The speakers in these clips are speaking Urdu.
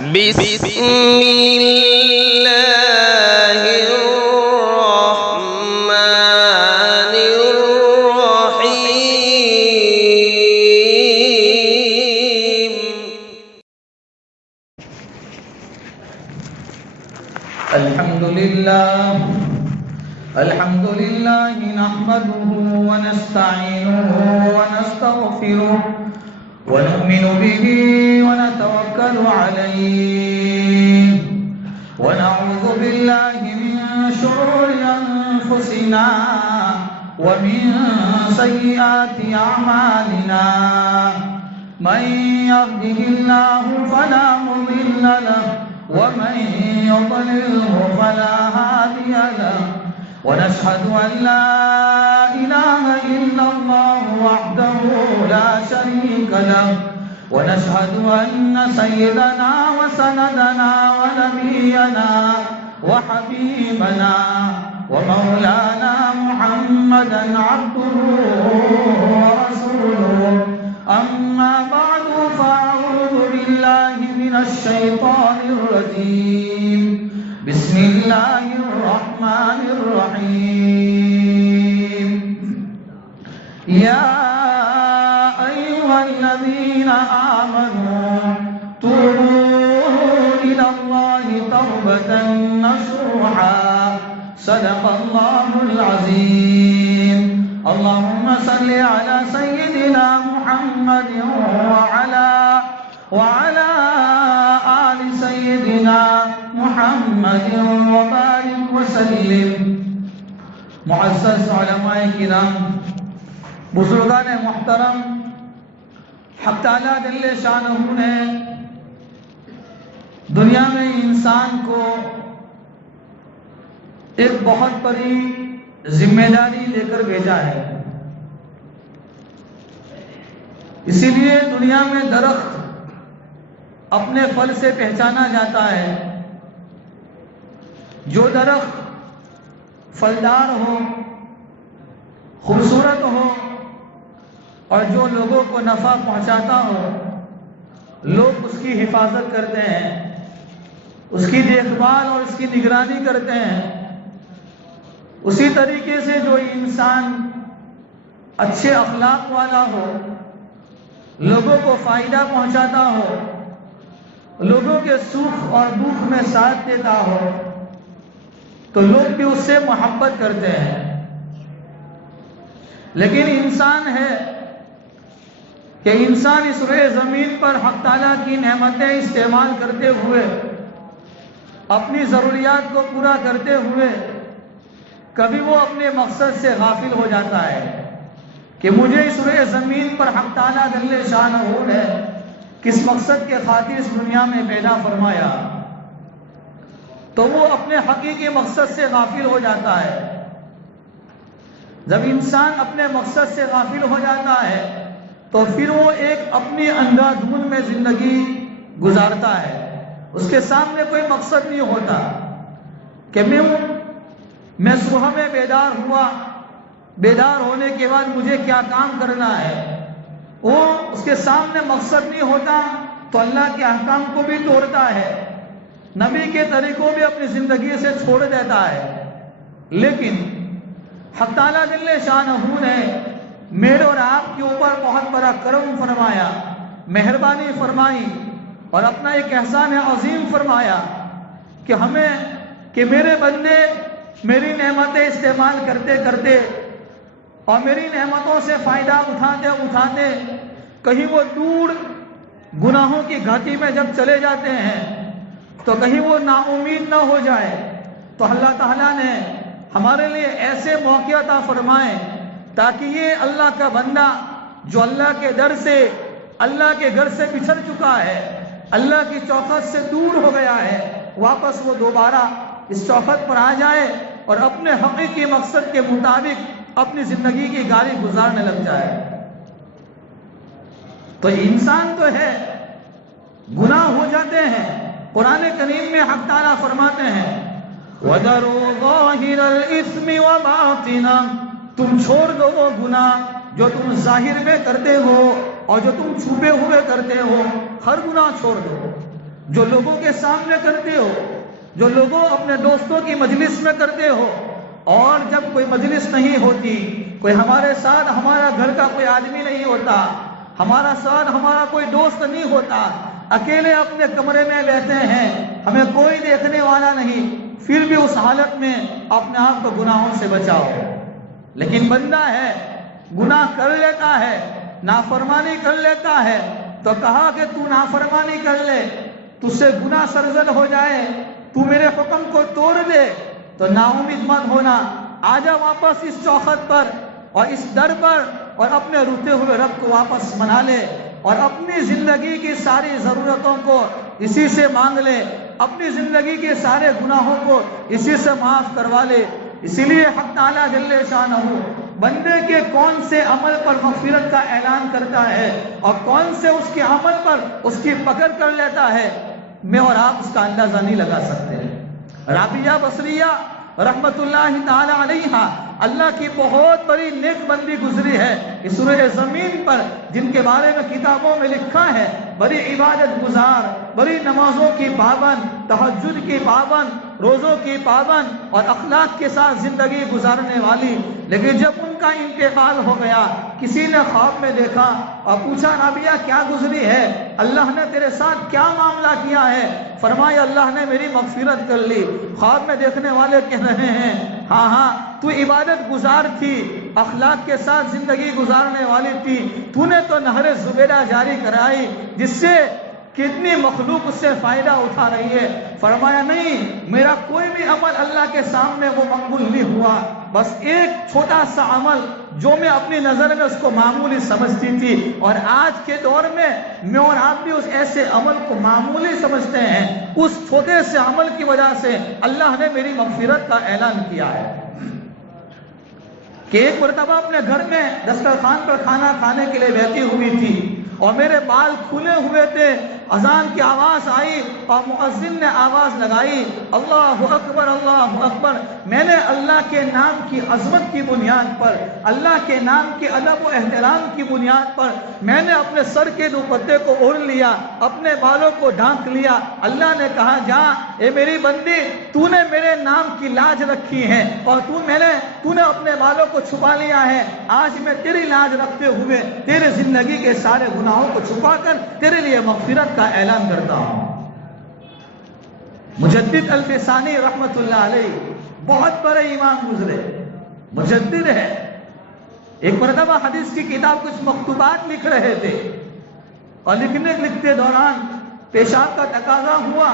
بسم اللہ الرحمن الرحیم الحمد لله نحمده ونستعينه ونستغفره ونؤمن به ونتوكل عليه ونعوذ بالله من شرور أنفسنا ومن سيئات أعمالنا من يهده الله فلا مضل له ومن يضلله فلا هادي له ونشهد أن لا إله إلا الله وحده لا شريك له ونشهد أن سيدنا وسندنا ونبينا وحبيبنا ومولانا محمدا عبده ورسوله أما بعد فأعوذ بالله من الشيطان الرجيم بسم الله الرحمن الرحيم يا أيها الذين آمنوا توبوا إلى الله توبة نصوحا صدق الله العظيم اللهم صل على سيدنا محمد وعلى آل سيدنا محمد وبارك وسلم معزز علماء کرام بزرگان محترم حق تعالیٰ جل شانہ نے دنیا میں انسان کو ایک بہت بڑی ذمہ داری دے کر بھیجا ہے. اسی لیے دنیا میں درخت اپنے پھل سے پہچانا جاتا ہے. جو درخت پھلدار ہو، خوبصورت ہو اور جو لوگوں کو نفع پہنچاتا ہو، لوگ اس کی حفاظت کرتے ہیں، اس کی دیکھ بھال اور اس کی نگرانی کرتے ہیں. اسی طریقے سے جو انسان اچھے اخلاق والا ہو، لوگوں کو فائدہ پہنچاتا ہو، لوگوں کے سکھ اور دکھ میں ساتھ دیتا ہو، تو لوگ بھی اس سے محبت کرتے ہیں. لیکن انسان ہے کہ انسان اس روئے زمین پر حق تعالیٰ کی نعمتیں استعمال کرتے ہوئے، اپنی ضروریات کو پورا کرتے ہوئے، کبھی وہ اپنے مقصد سے غافل ہو جاتا ہے کہ مجھے اس روئے زمین پر حق تعالیٰ جل شانہ نے کس مقصد کے خاطر اس دنیا میں پیدا فرمایا، تو وہ اپنے حقیقی مقصد سے غافل ہو جاتا ہے. جب انسان اپنے مقصد سے غافل ہو جاتا ہے تو پھر وہ ایک اپنی اندھا دھند میں زندگی گزارتا ہے. اس کے سامنے کوئی مقصد نہیں ہوتا کہ میں صبح میں بیدار ہوا، بیدار ہونے کے بعد مجھے کیا کام کرنا ہے. وہ اس کے سامنے مقصد نہیں ہوتا تو اللہ کے احکام کو بھی توڑتا ہے، نبی کے طریقوں بھی اپنی زندگی سے چھوڑ دیتا ہے. لیکن حق تعالیٰ جل شانہ نے میرے اور آپ کے اوپر بہت بڑا کرم فرمایا، مہربانی فرمائی اور اپنا ایک احسان عظیم فرمایا کہ میرے بندے میری نعمتیں استعمال کرتے کرتے اور میری نعمتوں سے فائدہ اٹھاتے کہیں وہ دور گناہوں کی گھاٹی میں جب چلے جاتے ہیں تو کہیں وہ نا امید نہ ہو جائے. تو اللہ تعالیٰ نے ہمارے لیے ایسے موقع عطا فرمائے تاکہ یہ اللہ کا بندہ جو اللہ کے در سے، اللہ کے گھر سے بچھڑ چکا ہے، اللہ کی چوکھٹ سے دور ہو گیا ہے، واپس وہ دوبارہ اس چوکھٹ پر آ جائے اور اپنے حقیقی مقصد کے مطابق اپنی زندگی کی گاڑی گزارنے لگ جائے. تو انسان تو ہے گناہ ہو جاتے ہیں. قرآن کریم میں حق تعالیٰ فرماتے ہیں وَذَرُوا ظَاهِرَ الْإِثْمِ وَبَاطِنَهُ، تم چھوڑ دو وہ گناہ جو تم ظاہر میں کرتے ہو اور جو تم چھپے ہوئے کرتے ہو، ہر گناہ چھوڑ دو. جو لوگوں کے سامنے کرتے ہو، جو لوگوں اپنے دوستوں کی مجلس میں کرتے ہو، اور جب کوئی مجلس نہیں ہوتی، کوئی ہمارے ساتھ ہمارا گھر کا کوئی آدمی نہیں ہوتا، ہمارا ساتھ ہمارا کوئی دوست نہیں ہوتا، اکیلے اپنے کمرے میں بیٹھے ہیں، ہمیں کوئی دیکھنے والا نہیں، پھر بھی اس حالت میں اپنے آپ کو گناہوں سے بچاؤ۔ لیکن بندہ ہے، گناہ کر لیتا ہے، نافرمانی کر لیتا ہے، تو کہا کہ تو نافرمانی کر لے، تجھ سے گناہ سرزد ہو جائے، تو میرے حکم کو توڑ دے، تو نا امید مت ہونا، آجا واپس اس چوکھٹ پر اور اس در پر، اور اپنے روتے ہوئے رب کو واپس منا لے، اور اپنی زندگی کی ساری ضرورتوں کو اسی سے مانگ لے، اپنی زندگی کے سارے گناہوں کو اسی سے معاف کروا لے۔ اسی لیے حق تعالیٰ جل شانہ بندے کے کون سے عمل پر مغفرت کا اعلان کرتا ہے اور کون سے اس کے عمل پر اس کی پکڑ کر لیتا ہے، میں اور آپ اس کا اندازہ نہیں لگا سکتے ہیں۔ رابعہ بصریہ رحمت اللہ تعالی علیہا اللہ کی بہت بڑی نیک بندی گزری ہے اس سورہ زمین پر، جن کے بارے میں کتابوں میں لکھا ہے بڑی عبادت گزار، بڑی نمازوں کی پابند، تہجد کی پابند، روزوں کی پابند اور اخلاق کے ساتھ زندگی گزارنے والی، لیکن جب ان کا انتقال ہو گیا، کسی نے خواب میں دیکھا اور پوچھا رابعہ کیا گزری ہے، اللہ نے تیرے ساتھ کیا معاملہ کیا ہے؟ فرمایا اللہ نے میری مغفرت کر لی۔ خواب میں دیکھنے والے کہہ رہے ہیں ہاں ہاں تو عبادت گزار تھی، اخلاق کے ساتھ زندگی گزارنے والی تھی، تو نے تو نہر زبیدہ جاری کرائی جس سے کتنی مخلوق اس سے فائدہ اٹھا رہی ہے۔ فرمایا نہیں، میرا کوئی بھی عمل اللہ کے سامنے وہ مقبول نہیں ہوا، بس ایک چھوٹا سا عمل جو میں اپنی نظر میں اس کو معمولی سمجھتی تھی، اور آج کے دور میں میں اور آپ بھی اس ایسے عمل کو معمولی سمجھتے ہیں، اس چھوٹے سے عمل کی وجہ سے اللہ نے میری مغفرت کا اعلان کیا ہے۔ کہ ایک مرتبہ اپنے گھر میں دسترخوان پر کھانا کھانے کے لیے بیٹھی ہوئی تھی اور میرے بال کھلے ہوئے تھے، اذان کی آواز آئی اور مؤذن نے آواز لگائی اللہ اکبر اللہ اکبر۔ میں نے اللہ کے نام کی عظمت کی بنیاد پر، اللہ کے نام کے ادب و احترام کی بنیاد پر میں نے اپنے سر کے دوپٹے کو اوڑھ لیا، اپنے بالوں کو ڈھانک لیا۔ اللہ نے کہا جا اے میری بندی، تو نے میرے نام کی لاج رکھی ہے اور تو نے اپنے بالوں کو چھپا لیا ہے، آج میں تیری لاج رکھتے ہوئے تیرے زندگی کے سارے گناہوں کو چھپا کر تیرے لیے مغفرت کا اعلان کرتا ہوں۔ مجدد الفسانی رحمت اللہ علیہ بہت بڑے امام گزرے، مجدد ہے۔ ایک مرتبہ حدیث کی کتاب کچھ مکتوبات لکھ رہے تھے اور لکھتے دوران پیشاب کا تقاضا ہوا،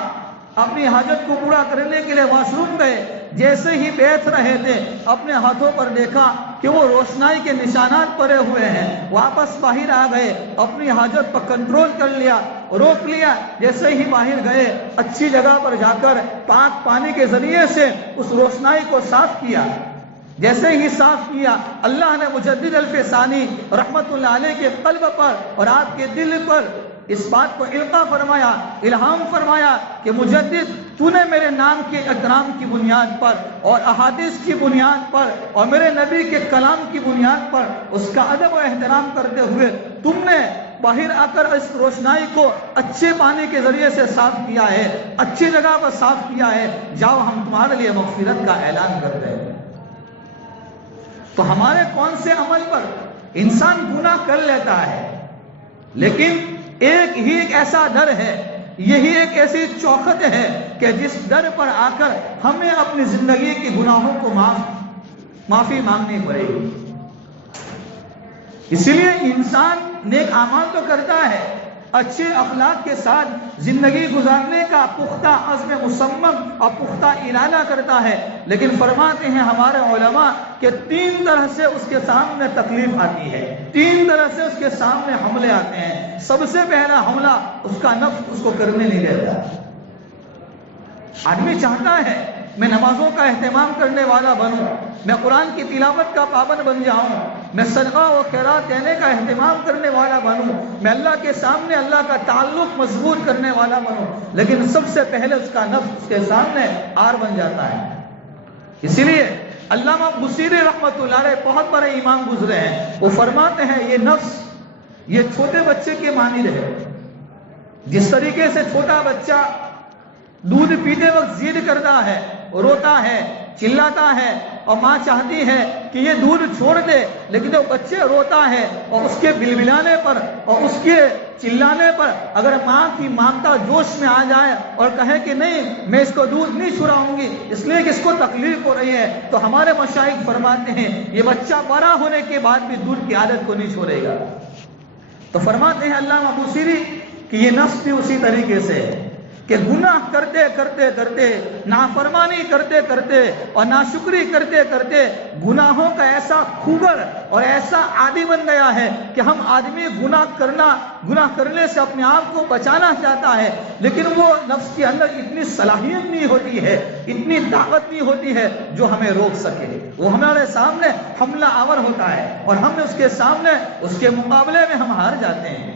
اپنی حاجت کو پورا کرنے کے لیے واش روم گئے، جیسے ہی بیٹھ رہے تھے اپنے ہاتھوں پر دیکھا کہ وہ روشنائی کے نشانات پڑے ہوئے ہیں، واپس باہر آ گئے، اپنی حاجت پر کنٹرول کر لیا، روک لیا، جیسے ہی باہر گئے اچھی جگہ پر جا کر پاک پانی کے ذریعے سے اس روشنائی کو صاف کیا۔ جیسے ہی صاف کیا، اللہ نے مجدد الفسانی رحمت اللہ علیہ کے قلب پر اور آپ کے دل پر اس بات کو القاء فرمایا، الہام فرمایا کہ مجدد تو نے میرے نام کے اکرام کی بنیاد پر اور احادیث کی بنیاد پر اور میرے نبی کے کلام کی بنیاد پر اس کا ادب و احترام کرتے ہوئے تم نے باہر آ کر اس روشنائی کو اچھے پانی کے ذریعے سے صاف کیا ہے، اچھی جگہ پر صاف کیا ہے، جاؤ ہم تمہارے لیے مغفرت کا اعلان کرتے ہیں۔ تو ہمارے کون سے عمل پر انسان گناہ کر لیتا ہے، لیکن ایک ایسا ڈر ہے، یہی ایک ایسی چوکھٹ ہے کہ جس ڈر پر آ کر ہمیں اپنی زندگی کی گناہوں کو معافی مانگنی پڑے گی۔ اسی لیے انسان نیک اعمال تو کرتا ہے، اچھے اخلاق کے ساتھ زندگی گزارنے کا پختہ عزم مصمم اور پختہ ارادہ کرتا ہے، لیکن فرماتے ہیں ہمارے علماء کہ 3 طرح سے اس کے سامنے تکلیف آتی ہے، 3 طرح سے اس کے سامنے حملے آتے ہیں۔ سب سے پہلا حملہ اس کا نفس اس کو کرنے نہیں دیتا۔ آدمی چاہتا ہے میں نمازوں کا اہتمام کرنے والا بنوں، میں قرآن کی تلاوت کا پابند بن جاؤں، میں صدقہ و خیرات دینے کا اہتمام کرنے والا بنوں، میں اللہ کے سامنے اللہ کا تعلق مضبوط کرنے والا بنوں، لیکن سب سے پہلے اس کا نفس اس کے سامنے آر بن جاتا ہے۔ اسی لیے علامہ بصیری رحمت اللہ علیہ بہت بڑے امام گزرے ہیں، وہ فرماتے ہیں یہ نفس یہ چھوٹے بچے کے مانند ہے، جس طریقے سے چھوٹا بچہ دودھ پیتے وقت ضد کرتا ہے، روتا ہے، چلاتا ہے، اور ماں چاہتی ہے کہ یہ دودھ چھوڑ دے، لیکن جو بچے روتا ہے اور اس کے بلبلانے پر اور اس کے چلانے پر اگر ماں کی مامتا جوش میں آ جائے اور کہے کہ نہیں میں اس کو دودھ نہیں چھڑاؤں گی اس لیے کہ اس کو تکلیف ہو رہی ہے، تو ہمارے مشائخ فرماتے ہیں یہ بچہ بڑا ہونے کے بعد بھی دودھ کی عادت کو نہیں چھوڑے گا۔ تو فرماتے ہیں علامہ بوصیری کہ یہ نفس بھی اسی طریقے سے ہے کہ گناہ کرتے کرتے کرتے، نافرمانی کرتے کرتے اور ناشکری کرتے کرتے گناہوں کا ایسا خوگر اور ایسا عادی بن گیا ہے کہ ہم آدمی گناہ کرنے سے اپنے آپ کو بچانا چاہتا ہے، لیکن وہ نفس کے اندر اتنی صلاحیت نہیں ہوتی ہے، اتنی طاقت نہیں ہوتی ہے جو ہمیں روک سکے۔ وہ ہمارے سامنے حملہ آور ہوتا ہے اور ہم اس کے سامنے اس کے مقابلے میں ہم ہار جاتے ہیں۔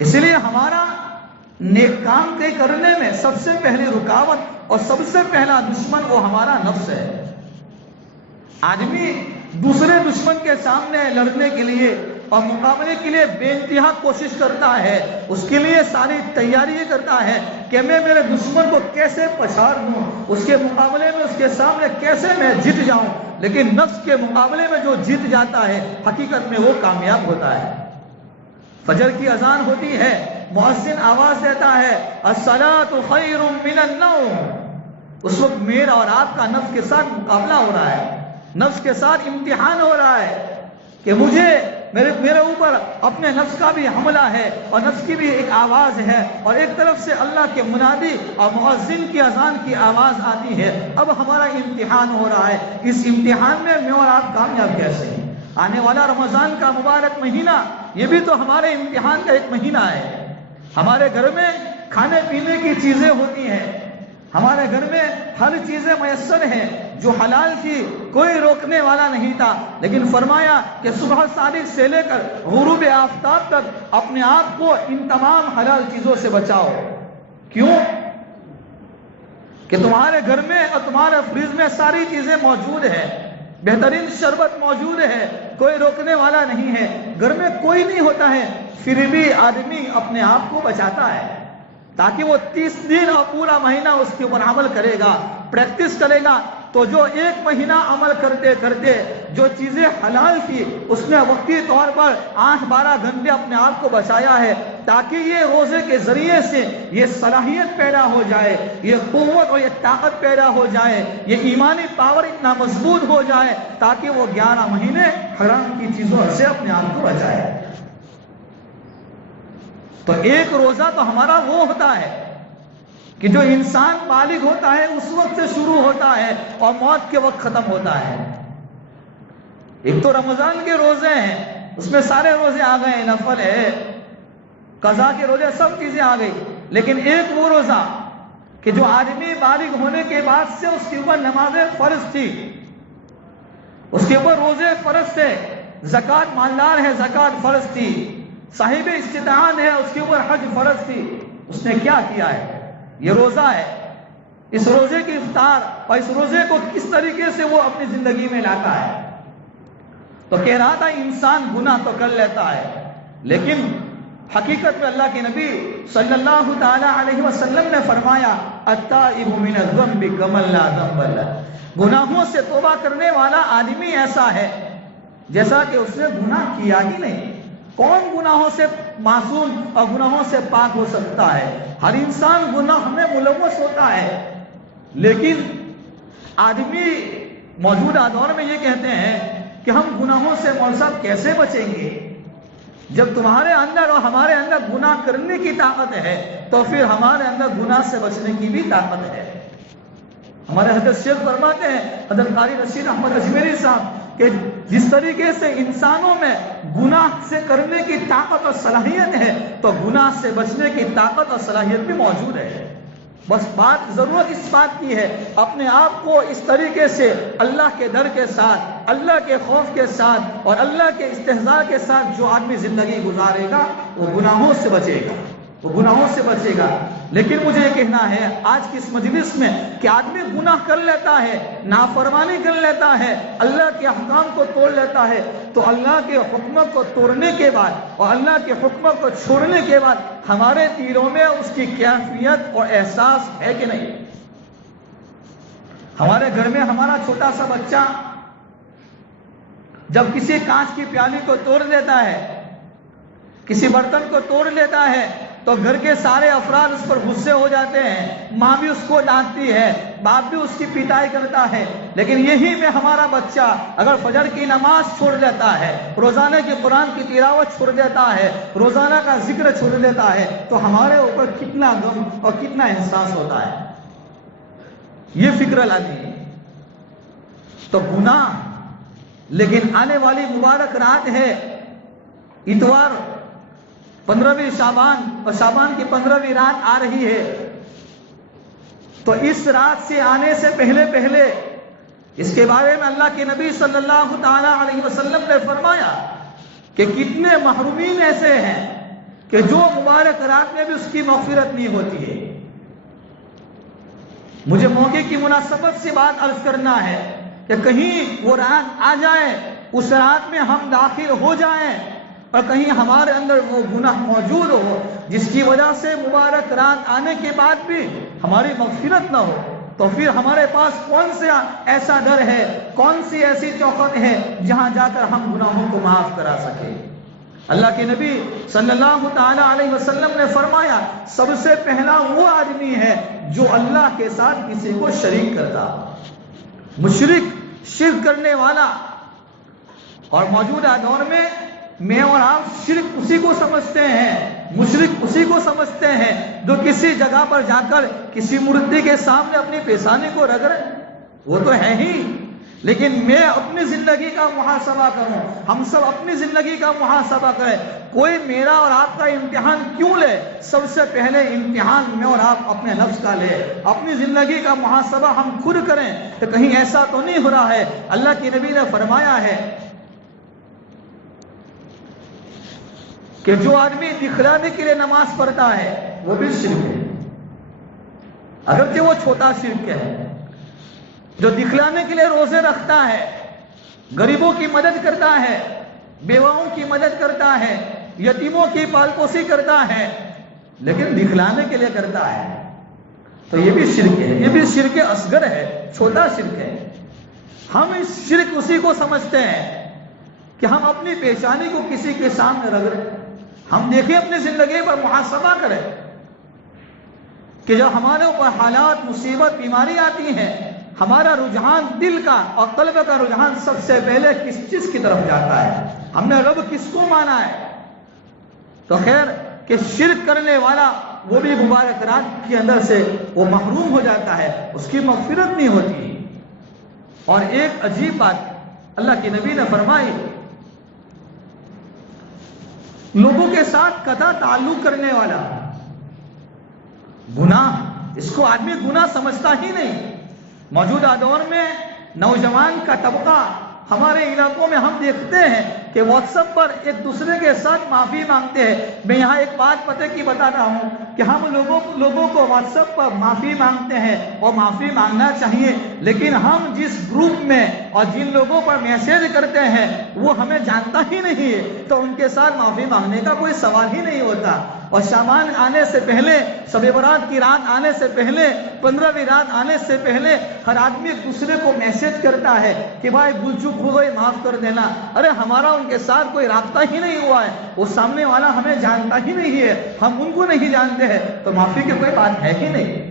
اس لیے ہمارا نیک کام کے کرنے میں سب سے پہلی رکاوٹ اور سب سے پہلا دشمن وہ ہمارا نفس ہے۔ آدمی دوسرے دشمن کے سامنے لڑنے کے لیے اور مقابلے کے لیے بے انتہا کوشش کرتا ہے، اس کے لیے ساری تیاری کرتا ہے کہ میں میرے دشمن کو کیسے پچھاڑ دوں، اس کے مقابلے میں اس کے سامنے کیسے میں جیت جاؤں، لیکن نفس کے مقابلے میں جو جیت جاتا ہے حقیقت میں وہ کامیاب ہوتا ہے۔ فجر کی اذان ہوتی ہے، مؤذن آواز دیتا ہے الصلاۃ خیر من النوم، اس وقت میرا اور آپ کا نفس کے ساتھ مقابلہ ہو رہا ہے، نفس کے ساتھ امتحان ہو رہا ہے کہ میرے اوپر اپنے نفس کا بھی حملہ ہے اور نفس کی بھی ایک آواز ہے، اور ایک طرف سے اللہ کے منادی اور مؤذن کی اذان کی آواز آتی ہے۔ اب ہمارا امتحان ہو رہا ہے، اس امتحان میں اور آپ کامیاب کیسے ہیں؟ آنے والا رمضان کا مبارک مہینہ یہ بھی تو ہمارے امتحان کا ایک مہینہ ہے۔ ہمارے گھر میں کھانے پینے کی چیزیں ہوتی ہیں، ہمارے گھر میں ہر چیزیں میسر ہیں، جو حلال تھی کوئی روکنے والا نہیں تھا، لیکن فرمایا کہ صبح صادق سے لے کر غروب آفتاب تک اپنے آپ کو ان تمام حلال چیزوں سے بچاؤ۔ کیوں؟ کہ تمہارے گھر میں اور تمہارے فریج میں ساری چیزیں موجود ہیں، بہترین شربت موجود ہے، کوئی روکنے والا نہیں ہے، گھر میں کوئی نہیں ہوتا ہے، پھر بھی آدمی اپنے آپ کو بچاتا ہے تاکہ وہ 30 دن اور پورا مہینہ اس کے اوپر عمل کرے گا، پریکٹس کرے گا۔ تو جو ایک مہینہ عمل کرتے کرتے جو چیزیں حلال تھی اس نے وقتی طور پر 8-12 گھنٹے اپنے آپ کو بچایا ہے، تاکہ یہ روزے کے ذریعے سے یہ صلاحیت پیدا ہو جائے، یہ قوت اور یہ طاقت پیدا ہو جائے، یہ ایمانی پاور اتنا مضبوط ہو جائے تاکہ وہ 11 مہینے حرام کی چیزوں سے اپنے آپ کو بچائے۔ تو ایک روزہ تو ہمارا وہ ہوتا ہے کہ جو انسان بالغ ہوتا ہے اس وقت سے شروع ہوتا ہے اور موت کے وقت ختم ہوتا ہے۔ ایک تو رمضان کے روزے ہیں، اس میں سارے روزے آ گئے، نفل ہے، قضا کے روزے، سب چیزیں آ گئی، لیکن ایک وہ روزہ کہ جو آدمی بالغ ہونے کے بعد سے اس کے اوپر نمازیں فرض تھی، اس کے اوپر روزے فرض تھے، زکوٰۃ مالدار ہے زکوٰۃ فرض تھی، صاحب استطاعت ہے اس کے اوپر حج فرض تھی، اس نے کیا کیا ہے؟ یہ روزہ ہے، اس روزے کی افطار اور اس روزے کو کس طریقے سے وہ اپنی زندگی میں لاتا ہے۔ تو کہہ رہا تھا انسان گناہ تو کر لیتا ہے، لیکن حقیقت میں اللہ کے نبی صلی اللہ تعالی علیہ وسلم نے فرمایا التائب من الذنب کمن لا ذنب له، گناہوں سے توبہ کرنے والا آدمی ایسا ہے جیسا کہ اس نے گناہ کیا ہی نہیں۔ کون گناہوں سے معصوم اور گناہوں سے پاک ہو سکتا ہے؟ ہر انسان گناہ میں ملوث ہوتا ہے، لیکن آدمی موجودہ دور میں یہ کہتے ہیں کہ ہم گناہوں سے مولوی صاحب کیسے بچیں گے؟ جب تمہارے اندر اور ہمارے اندر گناہ کرنے کی طاقت ہے تو پھر ہمارے اندر گناہ سے بچنے کی بھی طاقت ہے۔ ہمارے حضرت شیخ فرماتے ہیں، حضرت قاری رشید احمد اجمیری صاحب، کہ جس طریقے سے انسانوں میں گناہ سے کرنے کی طاقت اور صلاحیت ہے تو گناہ سے بچنے کی طاقت اور صلاحیت بھی موجود ہے۔ بس ضرورت اس بات کی ہے اپنے آپ کو اس طریقے سے اللہ کے ڈر کے ساتھ، اللہ کے خوف کے ساتھ اور اللہ کے استحضاء کے ساتھ جو آدمی زندگی گزارے گا وہ گناہوں سے بچے گا۔ وہ گناہوں سے بچے گا. لیکن مجھے یہ کہنا ہے آج کی اس مجلس میں کہ آدمی گناہ کر لیتا ہے, نافرمانی کر لیتا ہے, اللہ کے احکام کو توڑ لیتا ہے, تو اللہ کے حکم کو توڑنے کے بعد اور اللہ کے حکم کو چھوڑنے کے بعد ہمارے دلوں میں اس کی کیفیت اور احساس ہے کہ نہیں؟ ہمارے گھر میں ہمارا چھوٹا سا بچہ جب کسی کانچ کی پیالی کو توڑ دیتا ہے, کسی برتن کو توڑ لیتا ہے, تو گھر کے سارے افراد اس پر غصے ہو جاتے ہیں. ماں بھی اس کو ڈانٹتی ہے, باپ بھی اس کی پٹائی کرتا ہے. لیکن یہی میں ہمارا بچہ اگر فجر کی نماز چھوڑ دیتا ہے, روزانہ کی قرآن کی تلاوت چھوڑ دیتا ہے, روزانہ کا ذکر چھوڑ دیتا ہے, تو ہمارے اوپر کتنا غم اور کتنا احساس ہوتا ہے, یہ فکر لاتی ہے. تو گناہ, لیکن آنے والی مبارک رات ہے اتوار 15ویں شعبان, اور شعبان کی 15ویں رات آ رہی ہے. تو اس رات سے آنے سے پہلے اس کے بارے میں اللہ کے نبی صلی اللہ تعالی علیہ وسلم نے فرمایا کہ کتنے محرومین ایسے ہیں کہ جو مبارک رات میں بھی اس کی مغفرت نہیں ہوتی ہے. مجھے موقع کی مناسبت سے بات عرض کرنا ہے کہ کہیں وہ رات آ جائے, اس رات میں ہم داخل ہو جائیں اور کہیں ہمارے اندر وہ گناہ موجود ہو جس کی وجہ سے مبارک رات آنے کے بعد بھی ہماری مغفرت نہ ہو, تو پھر ہمارے پاس کون سا ایسا ڈر ہے, کون سی ایسی چوکھٹ ہے جہاں جا کر ہم گناہوں کو معاف کرا سکیں. اللہ کے نبی صلی اللہ تعالی علیہ وسلم نے فرمایا سب سے پہلا وہ آدمی ہے جو اللہ کے ساتھ کسی کو شریک کرتا, مشرک, شرک کرنے والا. اور موجودہ دور میں اور آپ شرک اسی کو سمجھتے ہیں, مشرک اسی کو سمجھتے ہیں جو کسی جگہ پر جا کر کسی مورتی کے سامنے اپنی پیشانی کو رگڑ رہے, وہ تو ہے ہی. لیکن میں اپنی زندگی کا محاسبہ کروں, ہم سب اپنی زندگی کا محاسبہ کریں. کوئی میرا اور آپ کا امتحان کیوں لے؟ سب سے پہلے امتحان میں اور آپ اپنے نفس کا لے, اپنی زندگی کا محاسبہ ہم خود کریں کہ کہیں ایسا تو نہیں ہو رہا ہے. اللہ کے نبی نے فرمایا ہے کہ جو آدمی دکھلانے کے لیے نماز پڑھتا ہے وہ بھی شرک ہے, اگرچہ وہ چھوٹا شرک ہے. جو دکھلانے کے لیے روزے رکھتا ہے, غریبوں کی مدد کرتا ہے, بیواؤں کی مدد کرتا ہے, یتیموں کی پالپوسی کرتا ہے, لیکن دکھلانے کے لیے کرتا ہے, تو یہ بھی شرک ہے. یہ بھی شرک اصغر ہے, چھوٹا شرک ہے. ہم اس شرک اسی کو سمجھتے ہیں کہ ہم اپنی پیشانی کو کسی کے سامنے رگڑیں. ہم دیکھیں اپنی زندگی پر محاسبہ کریں کہ جب ہمارے اوپر حالات, مصیبت, بیماری آتی ہیں, ہمارا رجحان دل کا اور قلب کا رجحان سب سے پہلے کس چیز کی طرف جاتا ہے؟ ہم نے رب کس کو مانا ہے؟ تو خیر کہ شرک کرنے والا وہ بھی مبارک رات کے اندر سے وہ محروم ہو جاتا ہے, اس کی مغفرت نہیں ہوتی. اور ایک عجیب بات اللہ کے نبی نے فرمائی, لوگوں کے ساتھ قطع تعلق کرنے والا گناہ, اس کو آدمی گناہ سمجھتا ہی نہیں. موجودہ دور میں نوجوان کا طبقہ ہمارے علاقوں میں ہم دیکھتے ہیں کہ واٹس ایپ پر ایک دوسرے کے ساتھ معافی مانگتے ہیں. میں یہاں ایک بات پتہ کی بتاتا ہوں کہ ہم لوگوں کو واٹس ایپ پر معافی مانگتے ہیں اور معافی مانگنا چاہیے, لیکن ہم جس گروپ میں اور جن لوگوں پر میسج کرتے ہیں وہ ہمیں جانتا ہی نہیں ہے, تو ان کے ساتھ معافی مانگنے کا کوئی سوال ہی نہیں ہوتا. اور شعبان آنے سے پہلے, شب برات کی رات آنے سے پہلے, 15ویں رات آنے سے پہلے ہر آدمی ایک دوسرے کو میسج کرتا ہے کہ بھائی بھول چوک ہو گئی, معاف کر دینا. ارے ہمارا ان کے ساتھ کوئی رابطہ ہی نہیں ہوا ہے, وہ سامنے والا ہمیں جانتا ہی نہیں ہے, ہم ان کو نہیں جانتے ہیں, تو معافی کی کوئی بات ہے ہی نہیں.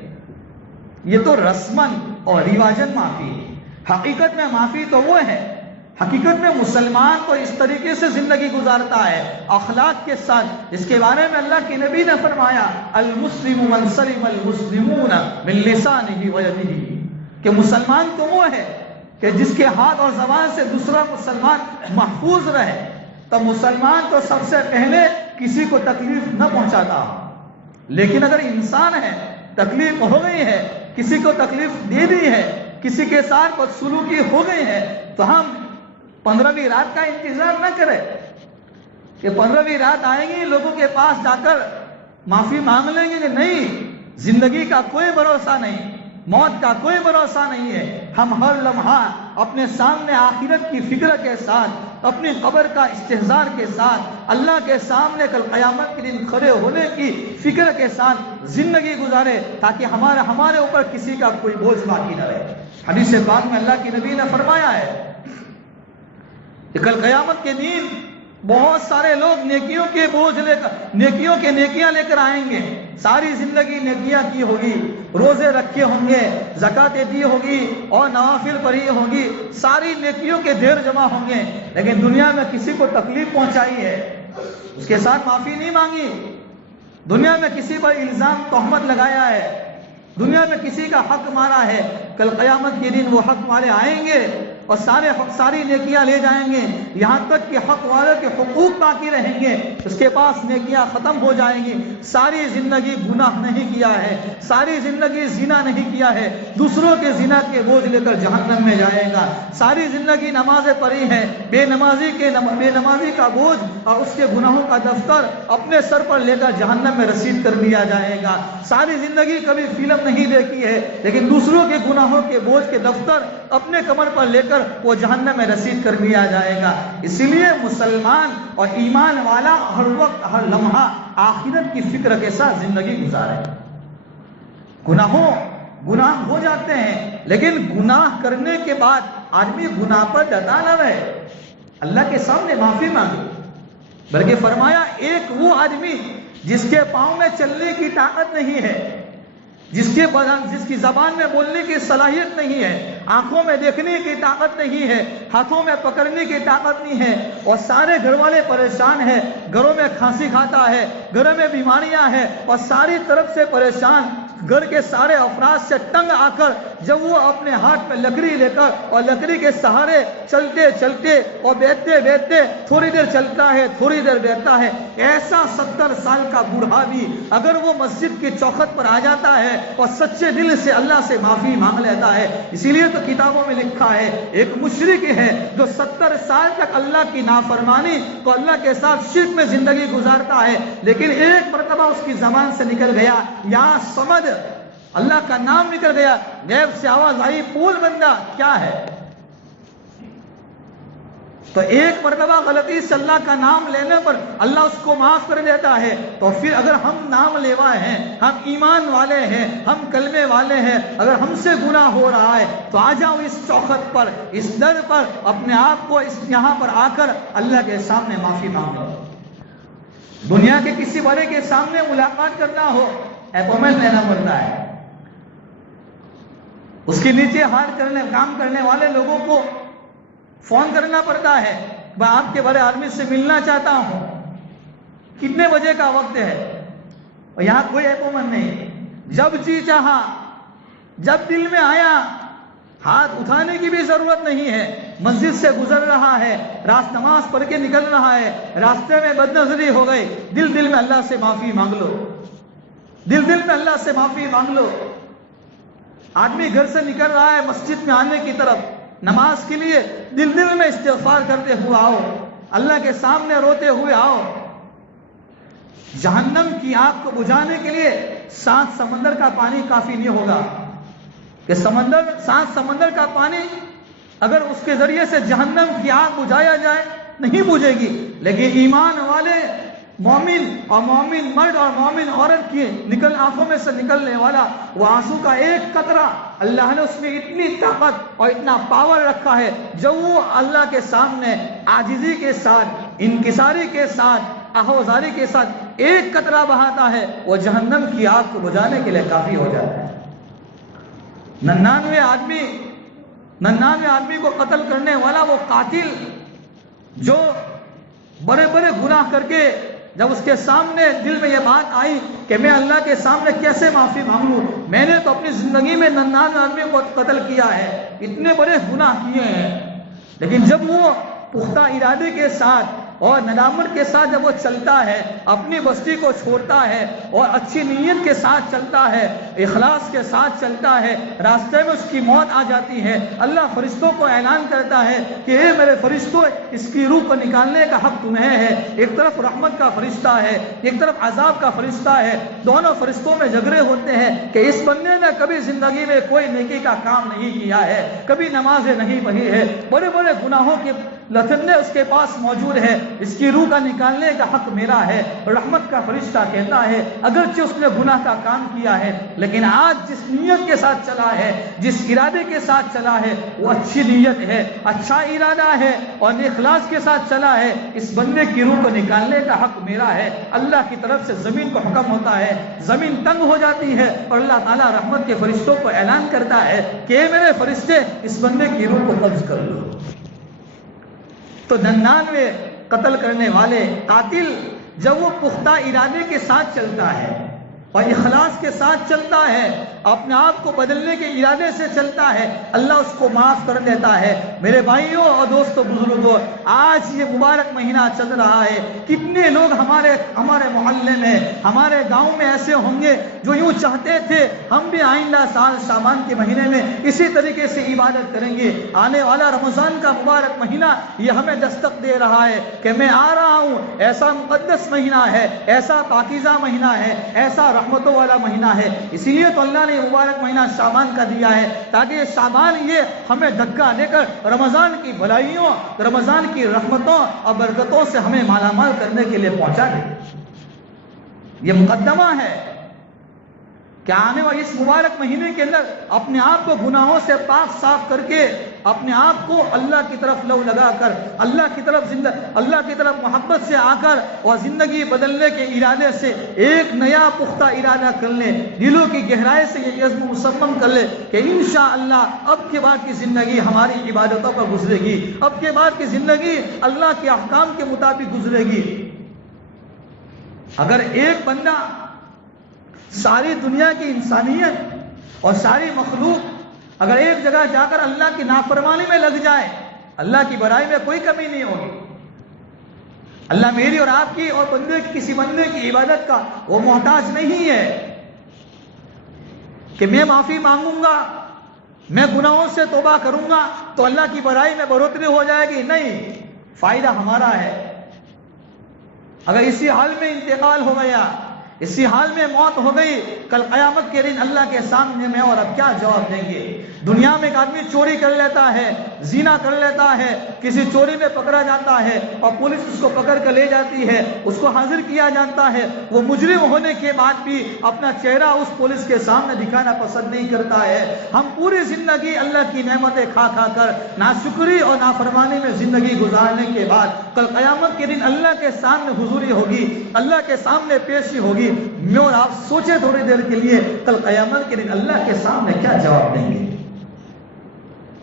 یہ تو رسمن اور رواجن معافی ہے. حقیقت میں معافی تو وہ ہے, حقیقت میں مسلمان تو اس طریقے سے زندگی گزارتا ہے اخلاق کے ساتھ, جس کے بارے میں اللہ کے نبی نے فرمایا المسلم من سلم المسلمون من لسانه ويده, کہ مسلمان تو وہ ہے کہ جس کے ہاتھ اور زبان سے دوسرا مسلمان محفوظ رہے. تو مسلمان تو سب سے پہلے کسی کو تکلیف نہ پہنچاتا, لیکن اگر انسان ہے, تکلیف ہو گئی ہے, کسی کو تکلیف دے دی ہے, کسی کے ساتھ بدسلوکی ہو گئی ہے, تو ہم 15ویں رات کا انتظار نہ کرے کہ 15ویں رات آئیں گی, لوگوں کے پاس جا کر معافی مانگ لیں گے کہ نہیں، زندگی کا کوئی بھروسہ نہیں، موت کا کوئی بھروسہ نہیں ہے، ہم ہر لمحہ اپنے سامنے آخرت کی فکر کے ساتھ، اپنی قبر کا استحضار کے ساتھ، اللہ کے سامنے کل قیامت کے دن کھڑے ہونے کی فکر کے ساتھ زندگی گزارے، تاکہ ہمارے اوپر کسی کا کوئی بوجھ باقی نہ رہے۔ حدیث پاک میں اللہ کی نبی نے فرمایا ہے کہ کل قیامت کے دن بہت سارے لوگ نیکیوں کے بوجھ لے کر نیکیاں لے کر آئیں گے، ساری زندگی نیکیاں کی ہوگی، روزے رکھے ہوں گے، زکاتیں دی ہوگی اور نوافل پڑھی ہوگی، ساری نیکیوں کے ڈھیر جمع ہوں گے، لیکن دنیا میں کسی کو تکلیف پہنچائی ہے، اس کے ساتھ معافی نہیں مانگی، دنیا میں کسی پر الزام تہمت لگایا ہے، دنیا میں کسی کا حق مارا ہے، کل قیامت کے دن وہ حق والے آئیں گے اور ساری نیکیاں لے جائیں گے، یہاں تک کہ حق والوں کے حقوق باقی رہیں گے، اس کے پاس نیکیاں ختم ہو جائیں گی، ساری زندگی گناہ نہیں کیا ہے، ساری زندگی زنا نہیں کیا ہے، دوسروں کے زنا کے بوجھ لے کر جہنم میں جائے گا، ساری زندگی نمازیں پڑھی ہیں، بے نمازی کا بوجھ اور اس کے گناہوں کا دفتر اپنے سر پر لے کر جہنم میں رسید کر دیا جائے گا، ساری زندگی کبھی فلم نہیں دیکھی ہے، لیکن دوسروں کے گناہوں کے بوجھ کے دفتر اپنے کمر پر لے کر وہ جہنم میں رسید کر دیا جائے گا۔ اسی لیے مسلمان اور ایمان والا ہر وقت ہر لمحہ آخرت کی فکر کے ساتھ زندگی گزارے۔ گناہ ہو جاتے ہیں، لیکن گناہ کرنے کے بعد آدمی گناہ پر ڈٹا نہ رہے، اللہ کے سامنے معافی مانگے، بلکہ فرمایا ایک وہ آدمی جس کے پاؤں میں چلنے کی طاقت نہیں ہے، جس کی زبان میں بولنے کی صلاحیت نہیں ہے، آنکھوں میں دیکھنے کی طاقت نہیں ہے، ہاتھوں میں پکڑنے کی طاقت نہیں ہے، اور سارے گھر والے پریشان ہیں، گھروں میں کھانسی کھاتا ہے، گھروں میں بیماریاں ہیں، اور ساری طرف سے پریشان، گھر کے سارے افراد سے تنگ آ کر جب وہ اپنے ہاتھ میں لکڑی لے کر اور لکڑی کے سہارے چلتے اور بیٹھتے تھوڑی دیر چلتا ہے، تھوڑی دیر بیٹھتا ہے، ایسا 70 سال کا بوڑھا بھی اگر وہ مسجد کی چوکھٹ پر آ جاتا ہے اور سچے دل سے اللہ سے معافی مانگ لیتا ہے، اسی لیے تو کتابوں میں لکھا ہے ایک مشرک ہے جو 70 سال تک اللہ کی نافرمانی تو اللہ کے ساتھ شرک میں زندگی گزارتا ہے، لیکن ایک مرتبہ اس کی زبان سے نکل گیا یا سمجھ، اللہ کا نام نکل گیا، غیب سے آواز آئی بول بندہ کیا ہے، تو ایک مرتبہ غلطی سے اللہ کا نام لینے پر اللہ اس کو معاف کر دیتا ہے۔ تو پھر اگر ہم نام لیوا ہیں، ہم ایمان والے ہیں، ہم کلمے والے ہیں، اگر ہم سے گناہ ہو رہا ہے تو آ جاؤ اس چوکھٹ پر، اس در پر، اپنے آپ کو یہاں پر آ کر اللہ کے سامنے معافی مانگو۔ دنیا کے کسی بڑے کے سامنے ملاقات کرنا ہو، اپوائنٹمنٹ لینا پڑتا ہے، اس کے نیچے کام کرنے والے لوگوں کو فون کرنا پڑتا ہے، میں آپ کے بڑے آدمی سے ملنا چاہتا ہوں، کتنے بجے کا وقت ہے، اور یہاں کوئی اپوائنٹمنٹ نہیں، جب جی چاہا، جب دل میں آیا، ہاتھ اٹھانے کی بھی ضرورت نہیں ہے، مسجد سے گزر رہا ہے، نماز پڑھ کے نکل رہا ہے، راستے میں بد نظری ہو گئی، دل میں اللہ سے معافی مانگ لو، دل میں اللہ سے معافی مانگ لو۔ آدمی گھر سے نکل رہا ہے مسجد میں آنے کی طرف نماز کے لیے، دل میں استغفار کرتے ہوئے آؤ، اللہ کے سامنے روتے ہوئے آؤ۔ جہنم کی آگ کو بجھانے کے لیے 7 سمندر کا پانی کافی نہیں ہوگا، کہ 7 سمندر کا پانی اگر اس کے ذریعے سے جہنم کی آگ بجھایا جائے نہیں بجھے گی، لیکن ایمان والے مومن اور مومن مرد اور مومن عورت کی آنکھوں میں سے نکلنے والا وہ آنسو کا ایک قطرہ، اللہ نے اس میں اتنی طاقت اور اتنا پاور رکھا ہے، جب وہ اللہ کے سامنے عاجزی کے ساتھ، انکساری کے ساتھ، آہوازاری کے ساتھ ایک قطرہ بہاتا ہے، وہ جہنم کی آگ کو بجھانے کے لیے کافی ہو جاتا ہے۔ 99 آدمی کو قتل کرنے والا وہ قاتل جو بڑے گناہ کر کے جب اس کے سامنے دل میں یہ بات آئی کہ میں اللہ کے سامنے کیسے معافی مانگوں، میں نے تو اپنی زندگی میں 99 آدمی کو قتل کیا ہے، اتنے بڑے گناہ کیے ہیں، لیکن جب وہ پختہ ارادے کے ساتھ اور ندامت کے ساتھ جب وہ چلتا ہے، اپنی بستی کو چھوڑتا ہے اور اچھی نیت کے ساتھ چلتا ہے، اخلاص کے ساتھ چلتا ہے، راستے میں اس کی موت آ جاتی ہے، اللہ فرشتوں کو اعلان کرتا ہے کہ اے میرے فرشتوں، اس کی روح کو نکالنے کا حق تمہیں ہے۔ ایک طرف رحمت کا فرشتہ ہے، ایک طرف عذاب کا فرشتہ ہے، دونوں فرشتوں میں جھگڑے ہوتے ہیں کہ اس بندے نے کبھی زندگی میں کوئی نیکی کا کام نہیں کیا ہے، کبھی نمازیں نہیں پڑھی ہے، بڑے بڑے گناہوں کے لتھڑے اس کے پاس موجود ہے، اس کی روح کا نکالنے کا حق میرا ہے۔ رحمت کا فرشتہ کہتا ہے اگرچہ اس نے گناہ کا کام کیا ہے، لیکن آج جس نیت کے ساتھ چلا ہے، جس ارادے کے ساتھ چلا ہے، وہ اچھی نیت ہے، اچھا ارادہ ہے اور اخلاص کے ساتھ چلا ہے، اس بندے کی روح کو نکالنے کا حق میرا ہے۔ اللہ کی طرف سے زمین کو حکم ہوتا ہے، زمین تنگ ہو جاتی ہے اور اللہ تعالیٰ رحمت کے فرشتوں کو اعلان کرتا ہے کہ اے میرے فرشتے، اس بندے کی روح کو قبض کر لو۔ تو 99 قتل کرنے والے قاتل جب وہ پختہ ارادے کے ساتھ چلتا ہے اور اخلاص کے ساتھ چلتا ہے، اپنے آپ کو بدلنے کے ارادے سے چلتا ہے، اللہ اس کو معاف کر دیتا ہے۔ میرے بھائیوں اور دوستوں، بزرگوں، آج یہ مبارک مہینہ چل رہا ہے، کتنے لوگ ہمارے محلے میں، ہمارے گاؤں میں ایسے ہوں گے جو یوں چاہتے تھے ہم بھی آئندہ سال شعبان کے مہینے میں اسی طریقے سے عبادت کریں گے۔ آنے والا رمضان کا مبارک مہینہ یہ ہمیں دستک دے رہا ہے کہ میں آ رہا ہوں، ایسا مقدس مہینہ ہے، ایسا پاکیزہ مہینہ ہے، ایسا رحمتوں والا مہینہ ہے۔ اسی لیے تو اللہ نے مبارک مہینہ شعبان کا دیا ہے تاکہ یہ شعبان یہ ہمیں دھکا دے کر رمضان کی بھلائیوں، رمضان کی رحمتوں اور برکتوں سے ہمیں مالا مال کرنے کے لیے پہنچا دے۔ یہ مقدمہ ہے کہ آنے والے اس مبارک مہینے کے اندر اپنے آپ کو گناہوں سے پاک صاف کر کے اپنے آپ کو اللہ کی طرف لو لگا کر، اللہ کی طرف محبت سے آ کر اور زندگی بدلنے کے ارادے سے ایک نیا پختہ ارادہ کر لیں، دلوں کی گہرائی سے یہ عزم مصمم کر لیں کہ انشاءاللہ اب کے بعد کی زندگی ہماری عبادتوں پر گزرے گی، اب کے بعد کی زندگی اللہ کے احکام کے مطابق گزرے گی۔ اگر ایک بندہ ساری دنیا کی انسانیت اور ساری مخلوق اگر ایک جگہ جا کر اللہ کی نافرمانی میں لگ جائے، اللہ کی بڑائی میں کوئی کمی نہیں ہوگی۔ اللہ میری اور آپ کی اور کسی بندے کی عبادت کا وہ محتاج نہیں ہے کہ میں معافی مانگوں گا، میں گناہوں سے توبہ کروں گا تو اللہ کی بڑائی میں بڑھوتری ہو جائے گی۔ نہیں، فائدہ ہمارا ہے۔ اگر اسی حال میں انتقال ہو گیا، اسی حال میں موت ہو گئی، کل قیامت کے دن اللہ کے سامنے میں اور اب کیا جواب دیں گے؟ دنیا میں ایک آدمی چوری کر لیتا ہے، زنا کر لیتا ہے، کسی چوری میں پکڑا جاتا ہے اور پولیس اس کو پکڑ کر لے جاتی ہے، اس کو حاضر کیا جاتا ہے، وہ مجرم ہونے کے بعد بھی اپنا چہرہ اس پولیس کے سامنے دکھانا پسند نہیں کرتا ہے۔ ہم پوری زندگی اللہ کی نعمتیں کھا کر ناشکری اور نافرمانی میں زندگی گزارنے کے بعد کل قیامت کے دن اللہ کے سامنے حضوری ہوگی، اللہ کے سامنے پیشی ہوگی۔ میں اور آپ سوچیں تھوڑی دیر کے لیے، کل قیامت کے دن اللہ کے سامنے کیا جواب دیں گے؟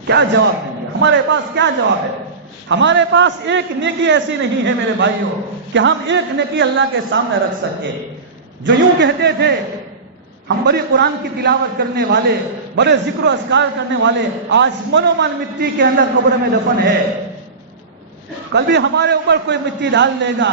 کیا جواب دیں گے؟ ہمارے پاس کیا جواب ہے؟ ہمارے پاس ایک نیکی ایسی نہیں ہے میرے بھائیوں کہ ہم ایک نیکی اللہ کے سامنے رکھ سکے۔ جو یوں کہتے تھے ہم بڑی قرآن کی تلاوت کرنے والے، بڑے ذکر و اذکار کرنے والے، آج من و من مٹی کے اندر قبر میں دفن ہے، کل بھی ہمارے اوپر کوئی مٹی ڈال لے گا۔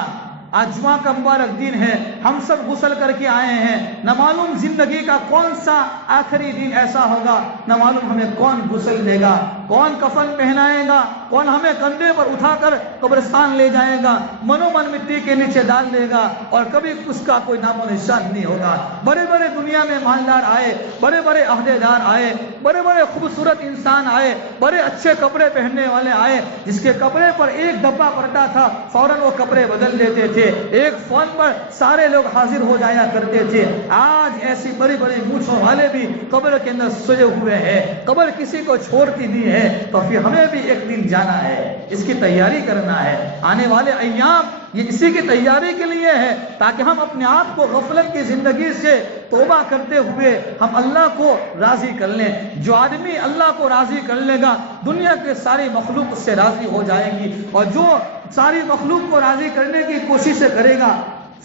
آج جمعہ کا مبارک دن ہے، ہم سب غسل کر کے آئے ہیں، نہ معلوم زندگی کا کون سا آخری دن ایسا ہوگا، نہ معلوم ہمیں کون غسل دے گا، کون کفن پہنائے گا، کون ہمیں کندھے پر اٹھا کر قبرستان لے جائے گا، منو من مٹی کے نیچے ڈال دے گا اور کبھی اس کا کوئی نام و نشان نہیں ہوگا۔ بڑے بڑے دنیا میں مالدار آئے، بڑے بڑے عہدے دار آئے، بڑے بڑے خوبصورت انسان آئے، بڑے اچھے کپڑے پہننے والے آئے، جس کے کپڑے پر ایک دھبا پڑتا تھا فوراً وہ کپڑے بدل دیتے تھے، ایک فون پر سارے لوگ حاضر ہو جایا کرتے تھے۔ آج ایسی بڑی بڑی مونچھوں والے بھی قبر کے اندر سوئے ہوئے ہیں، قبر کسی کو چھوڑتی نہیں ہے، تو پھر ہمیں بھی ایک دن جانا ہے، اس کی تیاری کرنا ہے۔ آنے والے ایام یہ اسی کی تیاری کے لیے ہے تاکہ ہم اپنے آپ کو غفلت کی زندگی سے توبہ کرتے ہوئے ہم اللہ کو راضی کر لیں۔ جو آدمی اللہ کو راضی کر لے گا دنیا کے ساری مخلوق اس سے راضی ہو جائے گی، اور جو ساری مخلوق کو راضی کرنے کی کوشش کرے گا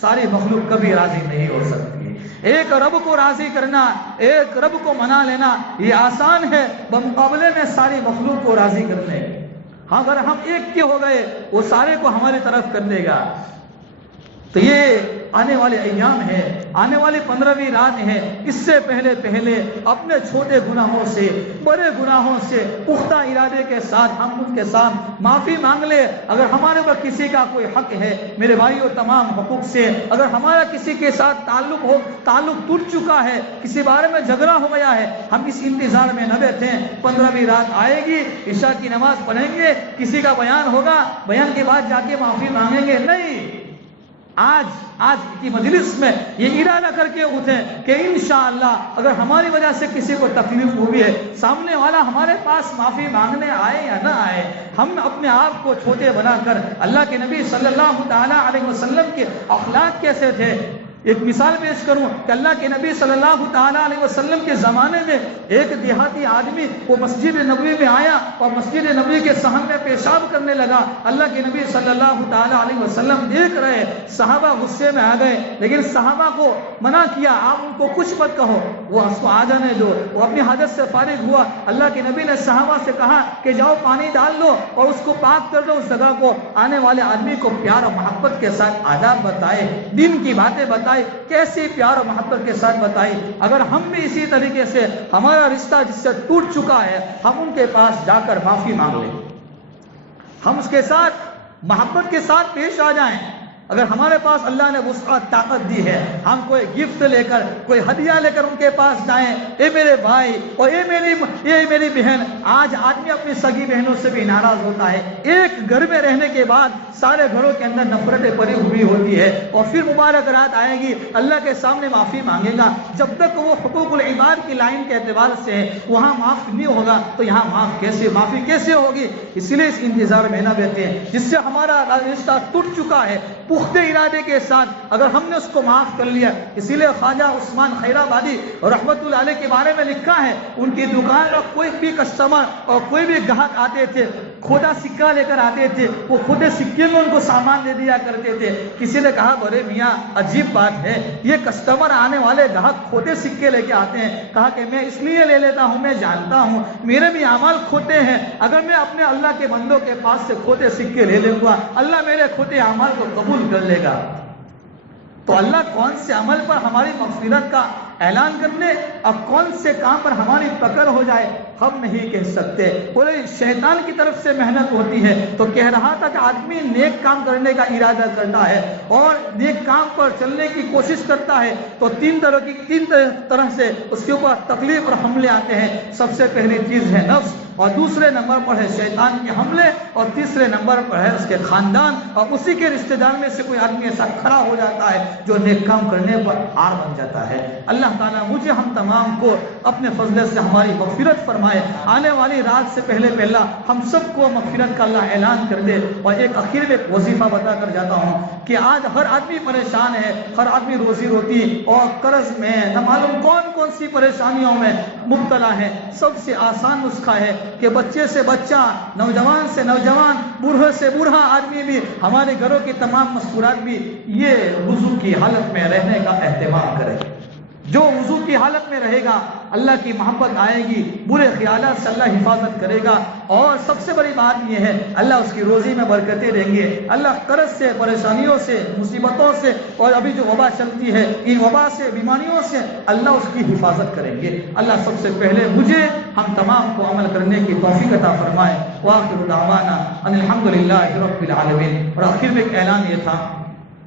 ساری مخلوق کبھی راضی نہیں ہو سکتی۔ ایک رب کو راضی کرنا، ایک رب کو منا لینا یہ آسان ہے بمقابلے میں ساری مخلوق کو راضی کرنے۔ اگر ہم ایک کے ہو گئے وہ سارے کو ہماری طرف کر دے گا. تو یہ آنے والے ایام ہے, آنے والی 15ویں رات ہے. اس سے پہلے اپنے چھوٹے گناہوں سے, بڑے گناہوں سے پختہ ارادے کے ساتھ ہم ان کے ساتھ معافی مانگ لے. اگر ہمارے اوپر کسی کا کوئی حق ہے میرے بھائیوں, تمام حقوق سے اگر ہمارا کسی کے ساتھ تعلق ٹوٹ چکا ہے, کسی بارے میں جھگڑا ہو گیا ہے, ہم اس انتظار میں نہ بیٹھیں 15ویں رات آئے گی, عشاء کی نماز پڑھیں گے, کسی کا بیان ہوگا, بیان کے بعد جا کے معافی مانگیں گے. نہیں, آج کی مجلس میں یہ ارادہ کر کے اٹھیں کہ انشاءاللہ اگر ہماری وجہ سے کسی کو تکلیف ہوئی ہے, سامنے والا ہمارے پاس معافی مانگنے آئے یا نہ آئے, ہم اپنے آپ کو چھوٹے بنا کر اللہ کے نبی صلی اللہ تعالی علیہ وسلم کے اخلاق کیسے تھے. ایک مثال پیش کروں کہ اللہ کے نبی صلی اللہ تعالی علیہ وسلم کے زمانے میں ایک دیہاتی آدمی وہ مسجد نبوی میں آیا اور مسجد نبوی کے صحن میں پیشاب کرنے لگا. اللہ کے نبی صلی اللہ تعالی علیہ وسلم دیکھ رہے, صحابہ غصے میں آ گئے, لیکن صحابہ کو منع کیا, آپ ان کو کچھ مت کہو, وہ اس کو آ جانے دو. وہ اپنی حاجت سے فارغ ہوا. اللہ کے نبی نے صحابہ سے کہا کہ جاؤ پانی ڈال دو اور اس کو پاک کر دو, اس جگہ کو. آنے والے آدمی کو پیار اور محبت کے ساتھ آداب بتائے, دین کی باتیں بتائے, کیسی پیار اور محبت کے ساتھ بتائی. اگر ہم بھی اسی طریقے سے ہمارا رشتہ جس سے ٹوٹ چکا ہے, ہم ان کے پاس جا کر معافی مانگ لیں, ہم اس کے ساتھ محبت کے ساتھ پیش آ جائیں. اگر ہمارے پاس اللہ نے وسعت طاقت دی ہے, ہم کوئی گفٹ لے کر, کوئی ہدیہ لے کر ان کے پاس جائیں, اے میرے بھائی اور اے میری بہن. آج آدمی اپنی سگی بہنوں سے بھی ناراض ہوتا ہے. ایک گھر میں رہنے کے بعد سارے گھروں کے اندر نفرتیں پڑی ہوئی ہوتی ہے, اور پھر مبارک رات آئے گی, اللہ کے سامنے معافی مانگے گا. جب تک وہ حقوق العباد کی لائن کے اعتبار سے ہے وہاں معاف نہیں ہوگا تو یہاں معافی کیسے ہوگی. اس لیے اس انتظار میں نہ بیٹھے ہیں جس سے ہمارا رشتہ ٹوٹ چکا ہے. پختہ ارادے کے ساتھ اگر ہم نے اس کو معاف کر لیا, اسی لیے خواجہ عثمان خیرآبادی رحمت اللہ علیہ کے بارے میں لکھا ہے, ان کی دکان پر کوئی بھی کسٹمر اور کوئی بھی گاہک آتے تھے, کھوٹا سکہ لے کر آتے تھے, وہ کھوٹے سکے میں ان کو سامان دے دیا کرتے تھے. کسی نے کہا بڑے میاں عجیب بات ہے, یہ کسٹمر آنے والے گاہک کھوٹے سکے لے کے آتے ہیں. کہا کہ میں اس لیے لے لیتا ہوں, میں جانتا ہوں میرے بھی اعمال کھوٹے ہیں. اگر میں اپنے اللہ کے بندوں کے پاس سے کھوٹے سکے لے لوں گا, اللہ میرے کھوٹے اعمال کو قبول کر لے گا. تو اللہ کون سے عمل پر ہماری مغفرت کا اعلان کر لے اور کون سے کام پر ہماری پکڑ ہو جائے, ہم نہیں کہہ سکتے. بولے شیطان کی طرف سے محنت ہوتی ہے. تو کہہ رہا تھا کہ آدمی نیک کام کرنے کا ارادہ کرتا ہے اور نیک کام پر چلنے کی کوشش کرتا ہے تو تین طرح سے اس کے اوپر تکلیف اور حملے آتے ہیں. سب سے پہلی چیز ہے نفس, اور دوسرے نمبر پر ہے شیطان کے حملے, اور تیسرے نمبر پر ہے اس کے خاندان, اور اسی کے رشتہ دار میں سے کوئی آدمی ایسا کھڑا ہو جاتا ہے جو نیک کام کرنے پر آڑ بن جاتا ہے. اللہ تعالیٰ مجھے ہم تمام کو اپنے فضل سے ہماری مغفرت فرمائے. آنے والی رات سے پہلا ہم سب کو مغفرت کا اللہ اعلان کر دے. اور ایک اخیر میں ایک وظیفہ بتا کر جاتا ہوں کہ آج ہر آدمی پریشان ہے, ہر آدمی روزی روٹی اور قرض میں نہ معلوم کون سی پریشانیوں میں مبتلا ہے. سب سے آسان نسخہ ہے کہ بچے سے بچہ, نوجوان سے نوجوان, بوڑھے سے بوڑھا آدمی بھی, ہمارے گھروں کی تمام مستورات بھی یہ وضو کی حالت میں رہنے کا اہتمام کرے. جو وضو کی حالت میں رہے گا اللہ کی محبت آئے گی, برے خیالات سے اللہ حفاظت کرے گا, اور سب سے بڑی بات یہ ہے اللہ اس کی روزی میں برکتیں دیں گے. اللہ قرض سے, پریشانیوں سے, مصیبتوں سے, اور ابھی جو وبا چلتی ہے ان وبا سے, بیماریوں سے اللہ اس کی حفاظت کریں گے. اللہ سب سے پہلے مجھے ہم تمام کو عمل کرنے کی توفیق عطا فرمائے. وآخر دعوانا ان الحمدللہ رب العالمین. اور آخر میں ایک اعلان یہ تھا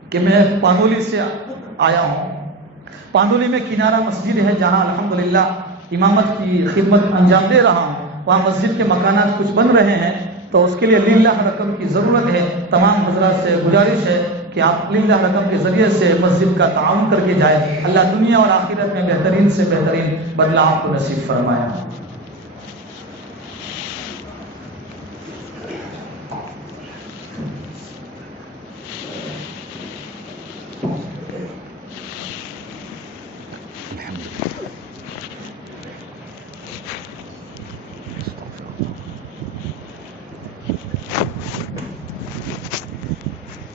کہ میں پانڈولی سے آیا ہوں. پانڈولی میں کنارہ مسجد ہے جہاں الحمدللہ امامت کی خدمت انجام دے رہا ہوں. وہاں مسجد کے مکانات کچھ بن رہے ہیں تو اس کے لیے للہ رقم کی ضرورت ہے. تمام حضرات سے گزارش ہے کہ آپ للہ رقم کے ذریعے سے مسجد کا تعاون کر کے جائیں. اللہ دنیا اور آخرت میں بہترین سے بہترین بدلہ آپ کو نصیب فرمایا.